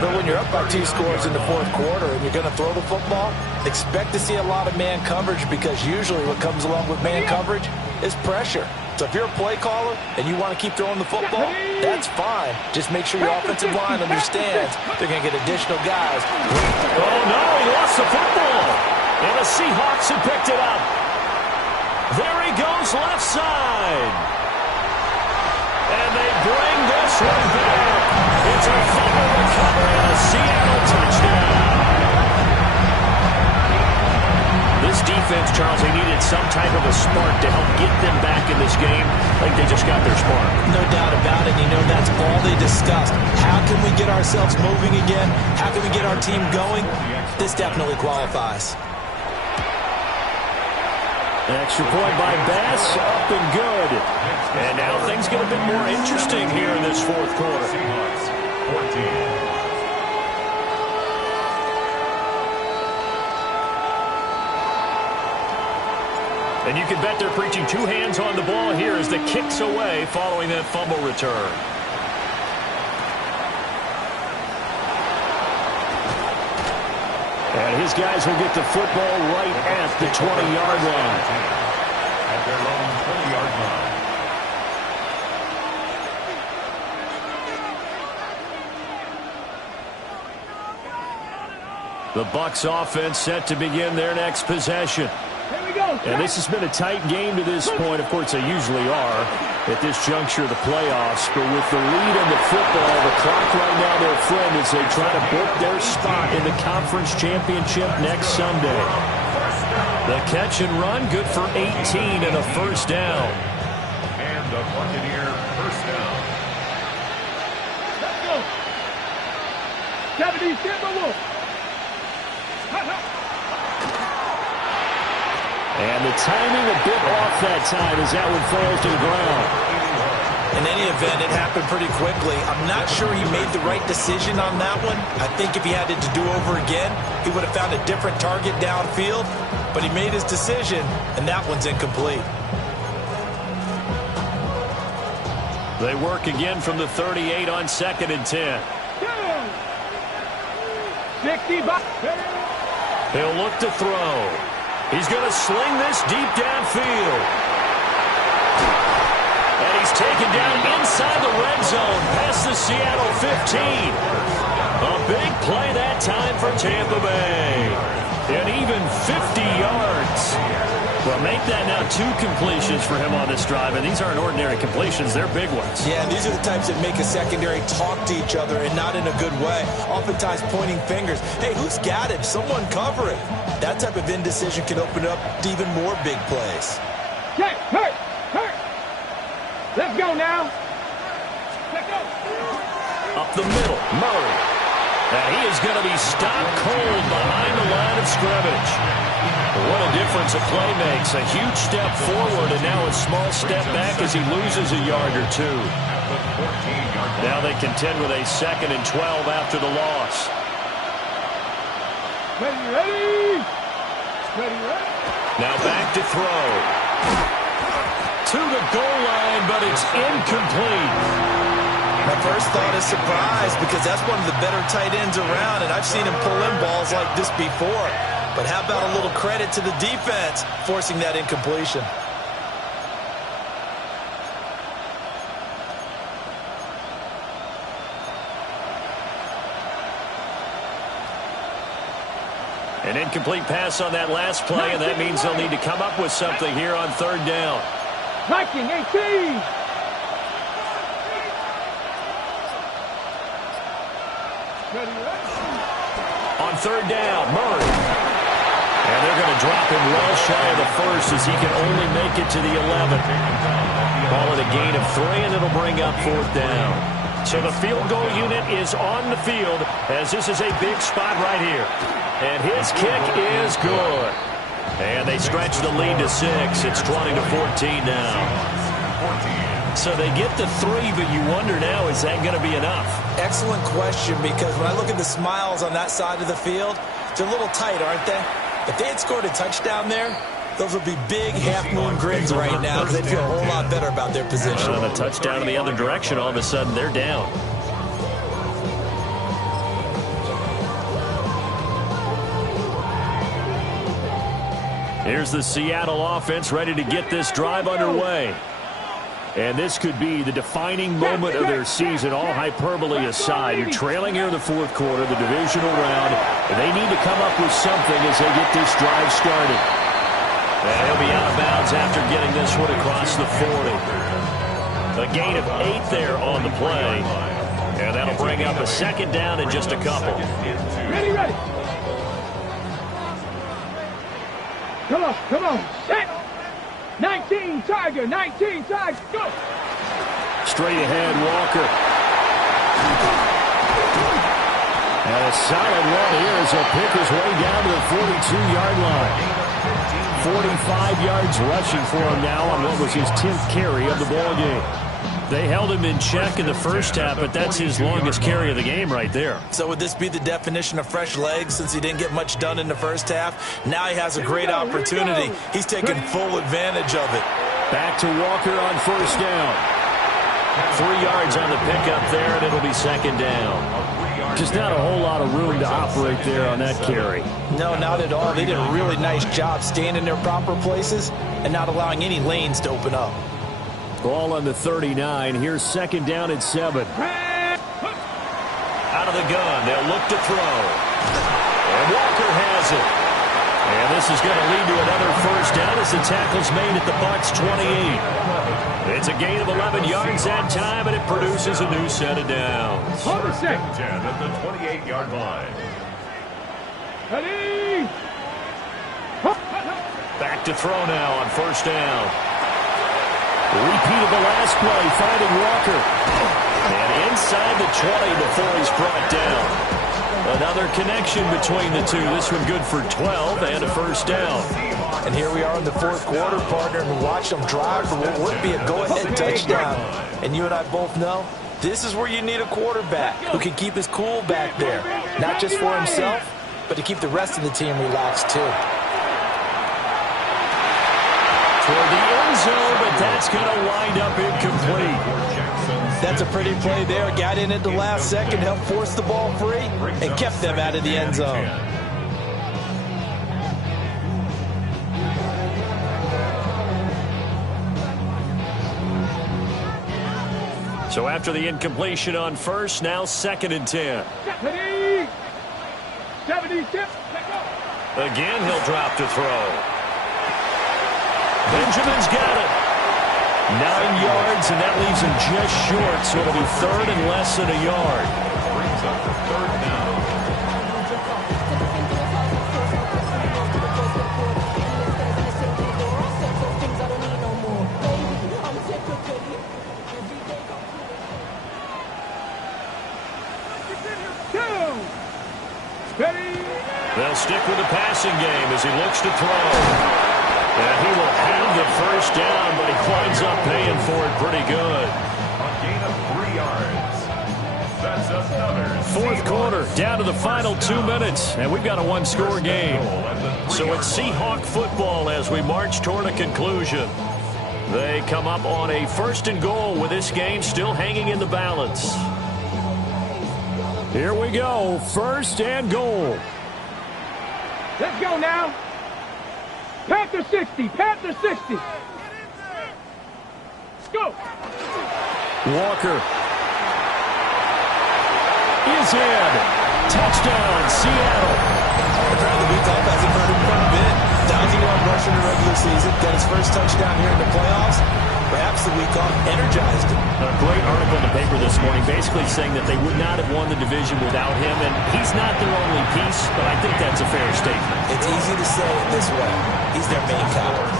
But when you're up by 2 scores in the fourth quarter and you're going to throw the football, expect to see a lot of man coverage, because usually what comes along with man coverage is pressure. So if you're a play caller and you want to keep throwing the football, that's fine. Just make sure your offensive line understands they're going to get additional guys. Oh, no, he lost the football. And the Seahawks have picked it up. There he goes left side. And they bring this one back. It's a fumble recovery and a Seattle touchdown. This defense, Charles, they needed some type of a spark to help get them back in this game. I think they just got their spark. No doubt about it. You know, that's all they discussed. How can we get ourselves moving again? How can we get our team going? This definitely qualifies. Extra point by Bass, up and good. And now things get a bit more interesting here in this fourth quarter. Seahawks 14. And you can bet they're preaching 2 hands on the ball here as the kick's away following that fumble return. And his guys will get the football right at the 20-yard line. At their own 20-yard line. The Bucs offense set to begin their next possession. Here we go. And this has been a tight game to this point. Of course, they usually are at this juncture of the playoffs. But with the lead in the football, the clock right now their friend as they try to book their spot in the conference championship next Sunday. The catch and run, good for 18 and a first down. And the Buccaneer first down. Let's go. 70 Timberwolves. And the timing a bit off that time as that one falls to the ground. In any event, it happened pretty quickly. I'm not sure he made the right decision on that one. I think if he had it to do over again, he would have found a different target downfield. But he made his decision, and that one's incomplete. They work again from the 38 on 2nd and 10. 60 by. He'll look to throw. He's going to sling this deep downfield. And he's taken down inside the red zone past the Seattle 15. A big play that time for Tampa Bay. And even 50 yards. Well, make that now 2 completions for him on this drive. And these aren't ordinary completions. They're big ones. Yeah, and these are the types that make a secondary talk to each other and not in a good way. Oftentimes pointing fingers. Hey, who's got it? Someone cover it. That type of indecision can open up to even more big plays. Check, hurt. Let's go now. Let's go. Up the middle, Murray. And he is going to be stopped cold behind the line of scrimmage. What a difference a play makes. A huge step forward and now a small step back as he loses a yard or 2. Now they contend with a 2nd and 12 after the loss. Ready. Now back to throw. To the goal line, but it's incomplete. My first thought is surprise, because that's one of the better tight ends around, and I've seen him pull in balls like this before. But how about a little credit to the defense forcing that incompletion? An incomplete pass on that last play, and that means they'll need to come up with something here on 3rd down. Viking 18. On 3rd down, Murray. And they're going to drop him well shy of the first as he can only make it to the 11. Ball at a gain of 3, and it'll bring up 4th down. So the field goal unit is on the field as this is a big spot right here. And his kick is good. And they stretch the lead to 6. It's 20-14 now. So they get the 3, but you wonder now, is that going to be enough? Excellent question, because when I look at the smiles on that side of the field, They're a little tight, aren't they? If they had scored a touchdown there, those would be big half-moon grins right now because they'd feel a whole lot better about their position. And a touchdown in the other direction, all of a sudden they're down. Here's the Seattle offense ready to get this drive underway. And this could be the defining moment of their season, all hyperbole aside. You're trailing here in the fourth quarter, the divisional round. And they need to come up with something as they get this drive started. And he'll be out of bounds after getting this one across the 40. A gain of 8 there on the play. And that'll bring up a second down in just a couple. Ready, ready. Come on, set. 19, Tiger, go. Straight ahead, Walker. And a solid run here as he'll pick his way down to the 42-yard line. 45 yards rushing for him now on what was his 10th carry of the ball game. They held him in check in the first half, but that's his longest carry of the game right there. So would this be the definition of fresh legs since he didn't get much done in the first half? Now he has a great opportunity. He's taking full advantage of it. Back to Walker on first down. 3 yards on the pickup there, and it'll be second down. Just not a whole lot of room to operate there on that carry. No, not at all. They did a really nice job staying in their proper places and not allowing any lanes to open up. Ball on the 39. Here's second down and 7. Out of the gun. They'll look to throw. And Walker has it. And this is going to lead to another first down as the tackle's made at the Bucs 28. It's a gain of 11 yards that time, and it produces a new set of downs. Hold a second. 10 at the 28-yard line. Ready. Back to throw now on first down. Repeat of the last play, finding Walker. And inside the 20 before he's brought down. Another connection between the two. This one good for 12 and a first down. And here we are in the fourth quarter, partner, and watch them drive for what would be a go-ahead touchdown. And you and I both know this is where you need a quarterback who can keep his cool back there. Not just for himself, but to keep the rest of the team relaxed too. Toward the end zone, but that's going to wind up incomplete. That's a pretty play there. Got in at the last second, helped force the ball free, and kept them out of the end zone. So after the incompletion on first, now second and 10. 70, Again, he'll drop to throw. Benjamin's got it. 9 yards, and that leaves him just short, so it'll be third and less than a yard. Brings up the third down. They'll stick with the passing game as he looks to throw. And he will have the first down, but he climbs up paying for it pretty good. A gain of 3 yards. That's another fourth quarter, down to the final 2 minutes, and we've got a one-score game. So it's Seahawk football as we march toward a conclusion. They come up on a first and goal with this game still hanging in the balance. Here we go, first and goal. Let's go now. Panther 60, Panther 60. Let's go. Walker is in. Touchdown, Seattle. Apparently, the week off hasn't hurt him quite a bit. 1,000-yard rush in the regular season. Got his first touchdown here in the playoffs. Perhaps the week off energized him. A great article in the paper this morning basically saying that they would not have won the division without him, and he's not their only piece, but I think that's a fair statement. It's easy to say it this way. He's their main coward.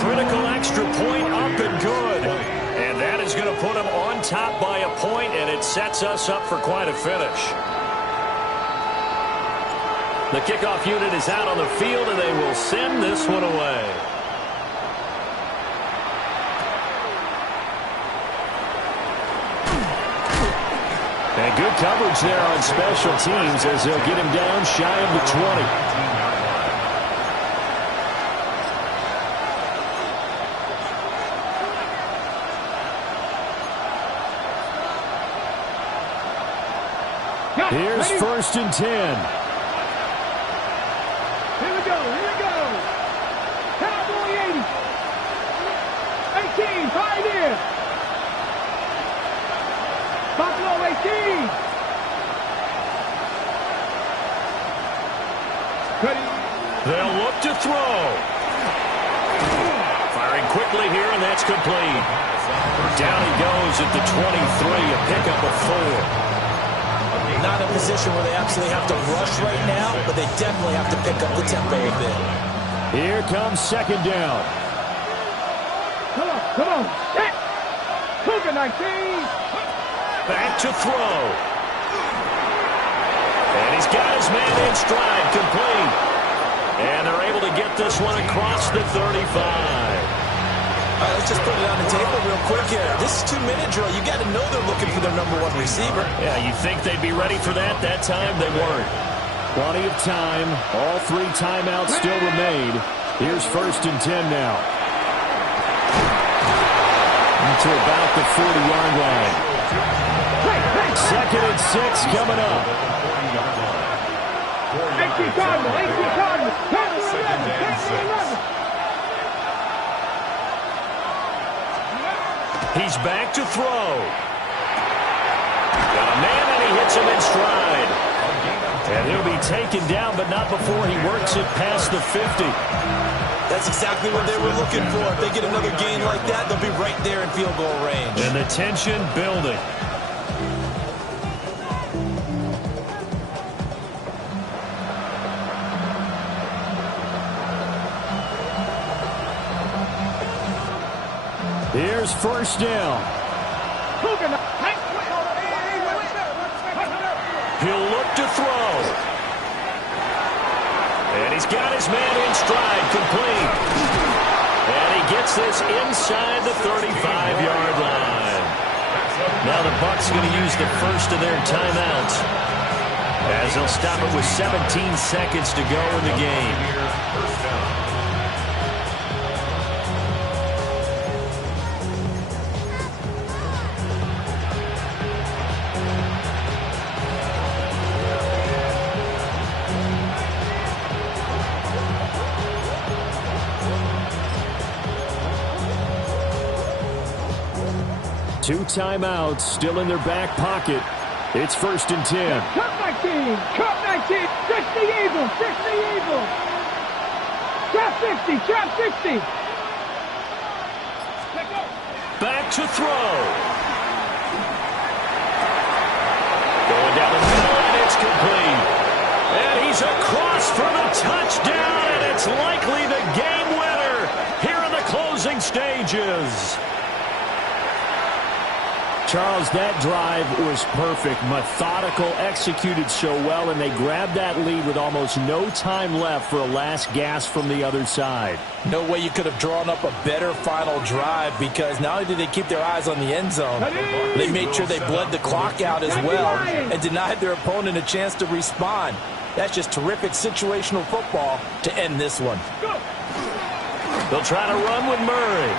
Critical extra point up and good. And that is going to put him on top by a point, and it sets us up for quite a finish. The kickoff unit is out on the field, and they will send this one away. And good coverage there on special teams as they'll get him down shy of the 20. Here's 1st and 10. Here we go. Cowboy 80. 18, Pioneer. Buffalo 18. They'll look to throw. Firing quickly here, and that's complete. Down he goes at the 23, a pickup of 4. Not a position where they absolutely have to rush right now, but they definitely have to pick up the tempo a bit. Here comes 2nd down. Come on. Set. Cougar 19. Back to throw. And he's got his man in stride, complete. And they're able to get this one across the 35. All right, let's just put it on the table real quick here. This is 2-minute drill. You got to know they're looking for their #1 receiver. Yeah, you think they'd be ready for that? That time they weren't. Plenty of time. All 3 timeouts still remain. Here's 1st and 10 now. To about the 40-yard line. 2nd and 6 coming up. 18 Cardinals. 11. He's back to throw. Got a man, and he hits him in stride. And he'll be taken down, but not before he works it past the 50. That's exactly what they were looking for. If they get another gain like that, they'll be right there in field goal range. And the tension building. Here's 1st down. He'll look to throw. And he's got his man in stride, complete. And he gets this inside the 35-yard line. Now the Bucs going to use the first of their timeouts as they'll stop it with 17 seconds to go in the game. Two timeouts still in their back pocket. It's 1st and 10. Cup 19. Fix the Eagles. Trap 60. Back to throw. Going down the middle, and it's complete. And he's across for the touchdown, and it's likely the game winner here in the closing stages. Charles, that drive was perfect. Methodical, executed so well, and they grabbed that lead with almost no time left for a last gasp from the other side. No way you could have drawn up a better final drive, because not only did they keep their eyes on the end zone, they made sure they bled the clock out as well and denied their opponent a chance to respond. That's just terrific situational football to end this one. They'll try to run with Murray.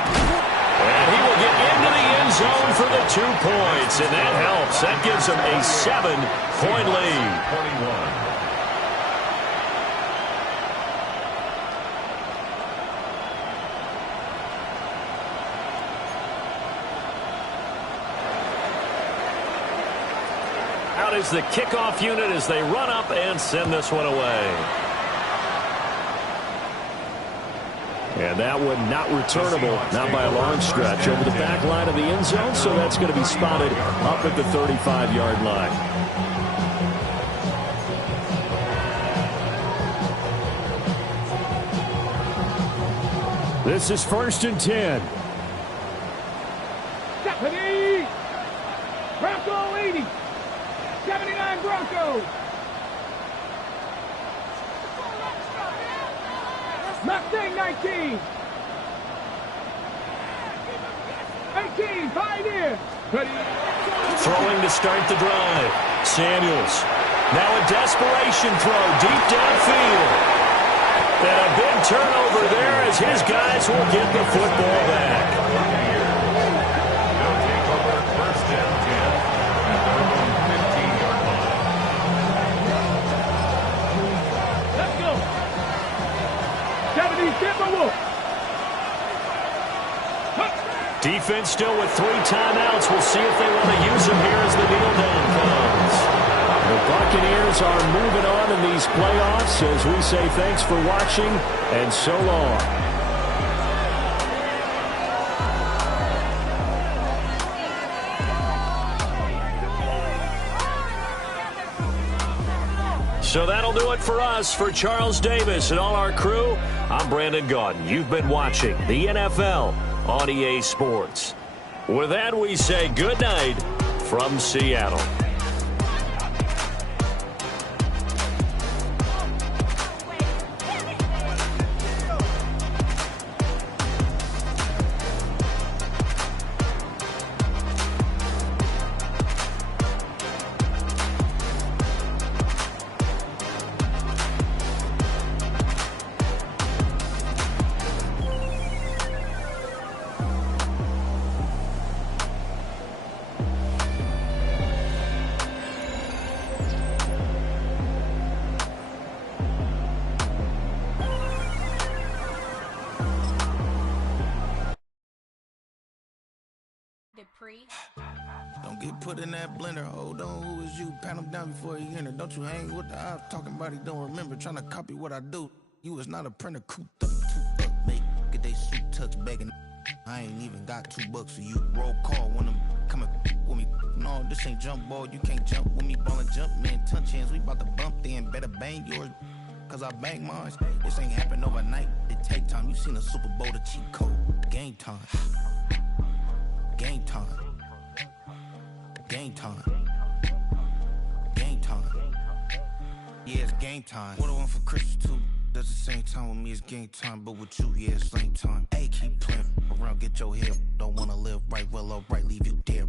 And he will get into the end zone for the 2 points, and that helps. That gives them a 7-point lead. Out is the kickoff unit as they run up and send this one away. And that one not returnable, not by a long stretch, over the back line of the end zone, so that's going to be spotted up at the 35-yard line. This is 1st and 10. Stephanie! Bronco 80. 79 Broncos. Mustang 19. 18, Pioneer. Ready. Throwing to start the drive. Samuels. Now a desperation throw deep downfield. And a big turnover there as his guys will get the football back. They'll take over first and 10 at their own 15-yard line. Let's go. 70, Timberwolf. Defense still with 3 timeouts. We'll see if they want to use them here as the kneel down comes. The Buccaneers are moving on in these playoffs as we say thanks for watching and so long. So that'll do it for us. For Charles Davis and all our crew, I'm Brandon Gaudin. You've been watching the NFL on EA Sports. With that, we say good night from Seattle. Don't get put in that blender. Hold on, who is you? Pat him down before he enter. Don't you hang with the ops talking about he don't remember. Trying to copy what I do. You is not a printer. Cooped up, toot up, make get they suit tucks begging. I ain't even got $2 for you. Roll call when them coming with me. No, this ain't jump ball. You can't jump with me. Ballin' jump, man. Touch hands. We about to bump then. Better bang yours. Cause I bang mine. This ain't happen overnight. It take time. You seen a Super Bowl, the cheat code. Game time. Game time. Game time. Game time. Yeah, it's game time. What I want for Christmas too. That's the same time with me, it's game time. But with you, yeah, it's same time. Hey, keep playing around, get your hair. Don't wanna live right, well, alright, leave you there.